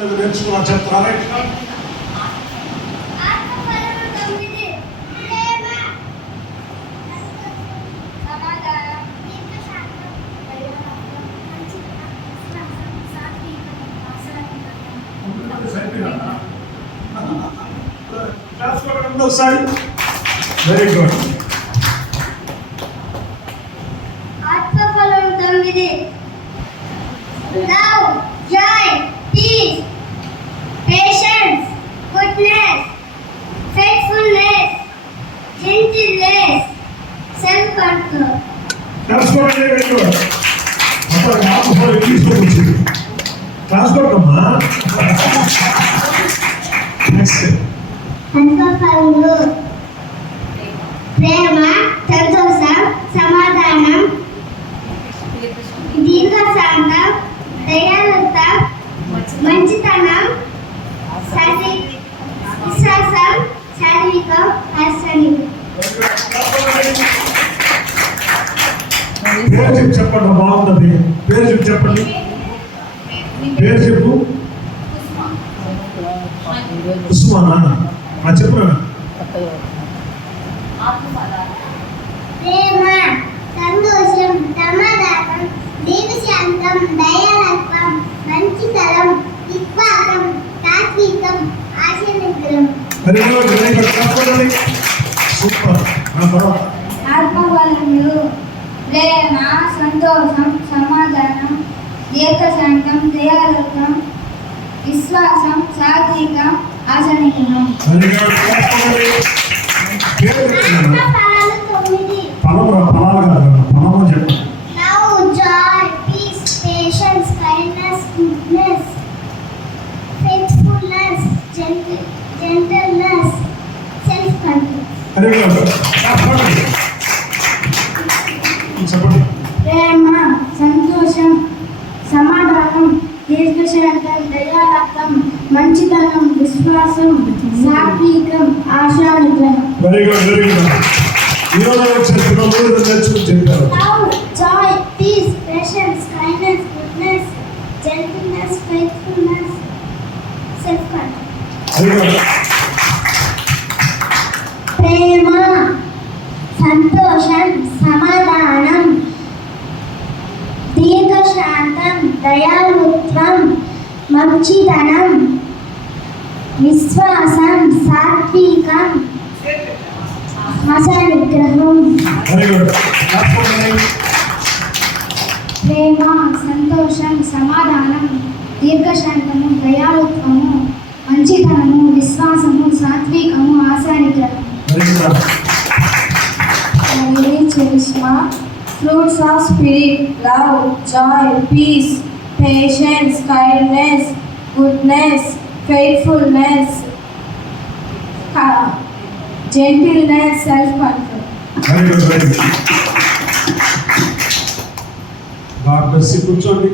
నేర్చుకున్నా చెప్తారా? ఒకసారి వెరీ గుడ్. ఆత్మఫలం 9. Love, joy, peace, patience, goodness, faithfulness, gentleness, self control. రాసుకోండి. Very good. అప్పుడు ఆత్మఫలం తీసుకోవచ్చు. రాసుకోండమ్మా. నెక్స్ట్ ఆత్మఫలములు ప్రేమ, సంతోషం, సమాధానం, దీర్ఘశాంతం, దయాళుత, మంచితనం, విశ్వాసం, శారీరకం, హాస్యం. పేరు చెప్పండి. బాగుంటుంది. పేరు చెప్పండి. పేరు చెప్పు. ఉస్మానా? చెప్పురా. ప్రేమ, సంతోషం, సమాధానం, దీర్ఘశాంతం, దయాళత్వం, మంచితనం, విశ్వాసం, సాత్వికం, ఆశీర్వాదం. సూపర్. ఆత్మఫలములు ప్రేమ, సంతోషం, సమాధానం, దీర్ఘశాంతం, దయాళత్వం, విశ్వాసం, సాత్వికం, ఆశీర్వాదం. ఫలాలు చెప్పండి. Love, joy, peace, patience, kindness, goodness, faithfulness, gentleness, self-control. ప్రేమ, సంతోషం, సమాధానం, దీర్ఘశాంతం, దయాళత్వం, మంచితనం, విశ్వాసం, సాత్వికం, ఆశానిగ్రహం. Very good. Very good. చెప్పారు. Love, joy, peace, patience, kindness, goodness, gentleness, faithfulness, self-control. ప్రేమ, సంతోషం, సమాధానం, దీర్ఘశాంతం, దయాళుత్వం, మంచితనం, విశ్వాసం, సాత్వికం, ఆశానిగ్రహం. ప్రేమ, సంతోషం, సమాధానం, దీర్ఘశాంతము, దయాళుత్వము, మంచితనము, విశ్వాసము, సాత్వికము, ఆశానిగ్రహం. Fruits of spirit: love, joy, peace, patience, kindness, goodness, faithfulness, gentleness, self-control. God bless you. కూర్చోండి.